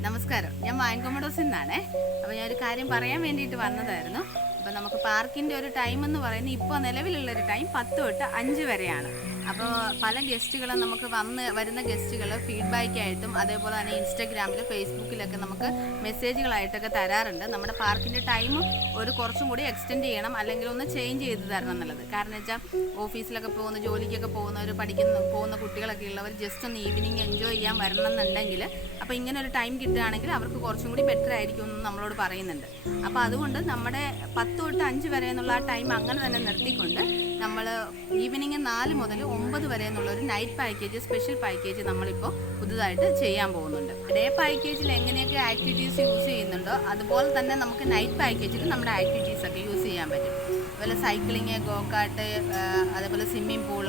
നമസ്കാരം. ഞാൻ മാൻകൊമഡോസിൽ നിന്നാണേ. അപ്പോൾ ഞാൻ ഒരു കാര്യം പറയാൻ വേണ്ടിയിട്ട് വന്നതായിരുന്നു. അപ്പോൾ നമുക്ക് പാർക്കിന്റെ ഒരു ടൈം എന്ന് പറയുന്നത് ഇപ്പോൾ നിലവിലുള്ള ഒരു ടൈം പത്ത് തൊട്ട് അഞ്ച് വരെയാണ്. അപ്പോൾ പല ഗസ്റ്റുകളും നമുക്ക് വന്ന് വരുന്ന ഗസ്റ്റുകൾ ഫീഡ്ബാക്കായിട്ടും അതേപോലെ തന്നെ ഇൻസ്റ്റഗ്രാമിലും ഫേസ്ബുക്കിലൊക്കെ നമുക്ക് മെസ്സേജുകളായിട്ടൊക്കെ തരാറുണ്ട്. നമ്മുടെ പാർക്കിന്റെ ടൈം ഒരു കുറച്ചും കൂടി എക്സ്റ്റെൻഡ് ചെയ്യണം അല്ലെങ്കിൽ ഒന്ന് ചേഞ്ച് ചെയ്ത് തരണം എന്നുള്ളത്. കാരണം വെച്ചാൽ ഓഫീസിലൊക്കെ പോകുന്ന ജോലിക്കൊക്കെ പോകുന്നവർ പഠിക്കുന്ന പോകുന്ന കുട്ടികളൊക്കെ ഉള്ളവർ ജസ്റ്റ് ഒന്ന് ഈവനിങ് എൻജോയ് ചെയ്യാൻ വരണം എന്നുണ്ടെങ്കിൽ അപ്പോൾ ഇങ്ങനെ ഒരു ടൈം കിട്ടുകയാണെങ്കിൽ അവർക്ക് കുറച്ചും കൂടി ബെറ്റർ ആയിരിക്കും എന്ന് നമ്മളോട് പറയുന്നുണ്ട്. അപ്പോൾ അതുകൊണ്ട് നമ്മുടെ പത്ത് തൊട്ട് അഞ്ച് വരെ എന്നുള്ള ആ ടൈം അങ്ങനെ തന്നെ നിർത്തിക്കൊണ്ട് നമ്മൾ ഈവനിങ് നാല് മുതൽ ഒമ്പത് വരെ എന്നുള്ള ഒരു നൈറ്റ് പാക്കേജ് സ്പെഷ്യൽ പാക്കേജ് നമ്മളിപ്പോൾ പുതുതായിട്ട് ചെയ്യാൻ പോകുന്നുണ്ട്. ഡേ പാക്കേജിൽ എങ്ങനെയൊക്കെ ആക്ടിവിറ്റീസ് യൂസ് ചെയ്യുന്നുണ്ടോ അതുപോലെ തന്നെ നമുക്ക് നൈറ്റ് പാക്കേജിൽ നമ്മുടെ ആക്ടിവിറ്റീസ് ഒക്കെ യൂസ് ചെയ്യാൻ പറ്റും. അതുപോലെ സൈക്ലിങ് ഗോക്കാട്ട് അതേപോലെ സ്വിമ്മിംഗ് പൂൾ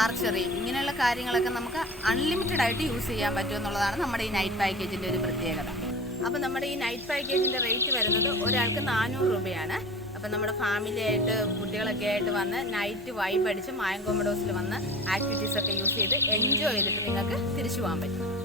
ആർച്ചറി ഇങ്ങനെയുള്ള കാര്യങ്ങളൊക്കെ നമുക്ക് അൺലിമിറ്റഡ് ആയിട്ട് യൂസ് ചെയ്യാൻ പറ്റുമെന്നുള്ളതാണ് നമ്മുടെ ഈ നൈറ്റ് പാക്കേജിന്റെ ഒരു പ്രത്യേകത. അപ്പോൾ നമ്മുടെ ഈ നൈറ്റ് പാക്കേജിന്റെ റേറ്റ് വരുന്നത് ഒരാൾക്ക് നാനൂറ് രൂപയാണ്. അപ്പം നമ്മുടെ ഫാമിലി ആയിട്ട് കുട്ടികളൊക്കെ ആയിട്ട് വന്ന് നൈറ്റ് വൈബ് അടിച്ച് മായങ്കോമഡോസിൽ വന്ന് ആക്ടിവിറ്റീസൊക്കെ യൂസ് ചെയ്ത് എൻജോയ് ചെയ്തിട്ട് നിങ്ങൾക്ക് തിരിച്ചു പോകാൻ പറ്റും.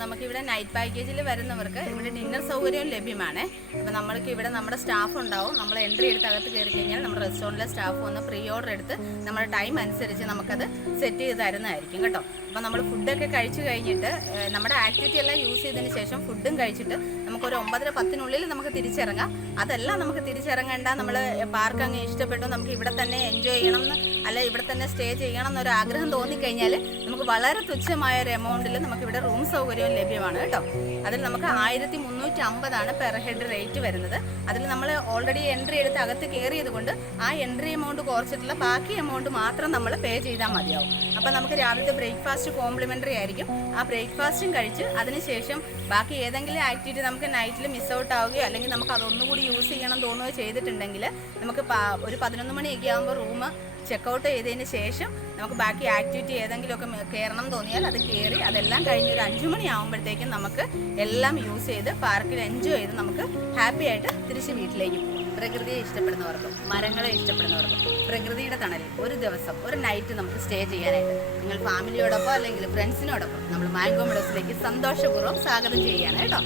നമുക്കിവിടെ നൈറ്റ് പാക്കേജിൽ വരുന്നവർക്ക് ഇവിടെ ഡിന്നർ സൗകര്യവും ലഭ്യമാണ്. അപ്പോൾ നമ്മൾക്ക് ഇവിടെ നമ്മുടെ സ്റ്റാഫ് ഉണ്ടാവും. നമ്മൾ എൻട്രി എടുത്ത് അകത്ത് കയറി കഴിഞ്ഞാൽ നമ്മുടെ റെസ്റ്റോറന്റിലെ സ്റ്റാഫ് വന്ന് പ്രീ ഓർഡർ എടുത്ത് നമ്മുടെ ടൈം അനുസരിച്ച് നമുക്കത് സെറ്റ് ചെയ്ത് തരുന്നതായിരിക്കും കേട്ടോ. അപ്പോൾ നമ്മൾ ഫുഡൊക്കെ കഴിച്ചു കഴിഞ്ഞിട്ട് നമ്മുടെ ആക്ടിവിറ്റി എല്ലാം യൂസ് ചെയ്തതിന് ശേഷം ഫുഡും കഴിച്ചിട്ട് നമുക്കൊരു ഒമ്പതര പത്തിനുള്ളിൽ നമുക്ക് തിരിച്ചിറങ്ങാം. അതെല്ലാം നമുക്ക് തിരിച്ചിറങ്ങേണ്ട. നമ്മൾ പാർക്ക് അങ്ങ് ഇഷ്ടപ്പെട്ടു. നമുക്ക് ഇവിടെ തന്നെ എൻജോയ് ചെയ്യണം എന്ന് അല്ല ഇവിടെ തന്നെ സ്റ്റേ ചെയ്യണം എന്നൊരു ആഗ്രഹം തോന്നിക്കഴിഞ്ഞാൽ നമുക്ക് വളരെ തുച്ഛമായ ഒരു എമൗണ്ടിൽ നമുക്ക് ഇവിടെ റൂം സൗകര്യവും ലഭ്യമാണ് കേട്ടോ. അതിൽ നമുക്ക് ആയിരത്തി മുന്നൂറ്റി അമ്പതാണ് പെർ ഹെഡ് റേറ്റ് വരുന്നത്. അതിൽ നമ്മൾ ഓൾറെഡി എൻട്രി എടുത്ത് അകത്ത് കയറിയത് കൊണ്ട് ആ എൻട്രി എമൗണ്ട് കുറച്ചിട്ടുള്ള ബാക്കി എമൗണ്ട് മാത്രം നമ്മൾ പേ ചെയ്താൽ മതിയാവും. അപ്പം നമുക്ക് രാവിലത്തെ ബ്രേക്ക്ഫാസ്റ്റ് കോംപ്ലിമെന്ററി ആയിരിക്കും. ആ ബ്രേക്ക്ഫാസ്റ്റും കഴിച്ച് അതിനുശേഷം ബാക്കി ഏതെങ്കിലും ആക്ടിവിറ്റി നമുക്ക് നൈറ്റിൽ മിസ് ഔട്ട് ആവുകയോ അല്ലെങ്കിൽ നമുക്ക് അതൊന്നുകൂടി യൂസ് ചെയ്യണം തോന്നുകയോ ചെയ്തിട്ടുണ്ടെങ്കിൽ നമുക്ക് ഒരു പതിനൊന്ന് മണിയൊക്കെ ആകുമ്പോൾ റൂം ചെക്കൗട്ട് ചെയ്തതിന് ശേഷം നമുക്ക് ബാക്കി ആക്ടിവിറ്റി ഏതെങ്കിലുമൊക്കെ കയറണം തോന്നിയാൽ അത് കയറി അതെല്ലാം കഴിഞ്ഞ് ഒരു അഞ്ചു മണി ആകുമ്പോഴത്തേക്കും നമുക്ക് എല്ലാം യൂസ് ചെയ്ത് പാർക്കിൽ എൻജോയ് ചെയ്ത് നമുക്ക് ഹാപ്പി ആയിട്ട് തിരിച്ച് വീട്ടിലേക്ക് പോകും. പ്രകൃതിയെ ഇഷ്ടപ്പെടുന്നവർക്കും മരങ്ങളെ ഇഷ്ടപ്പെടുന്നവർക്കും പ്രകൃതിയുടെ തണലിൽ ഒരു ദിവസം ഒരു നൈറ്റ് നമുക്ക് സ്റ്റേ ചെയ്യാനായിട്ട് നിങ്ങൾ ഫാമിലിയോടൊപ്പം അല്ലെങ്കിൽ ഫ്രണ്ട്സിനോടൊപ്പം നമ്മൾ മാംഗോ മെഡോസിലേക്ക് സന്തോഷപൂർവം സ്വാഗതം ചെയ്യുകയാണ് കേട്ടോ.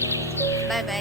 Bye bye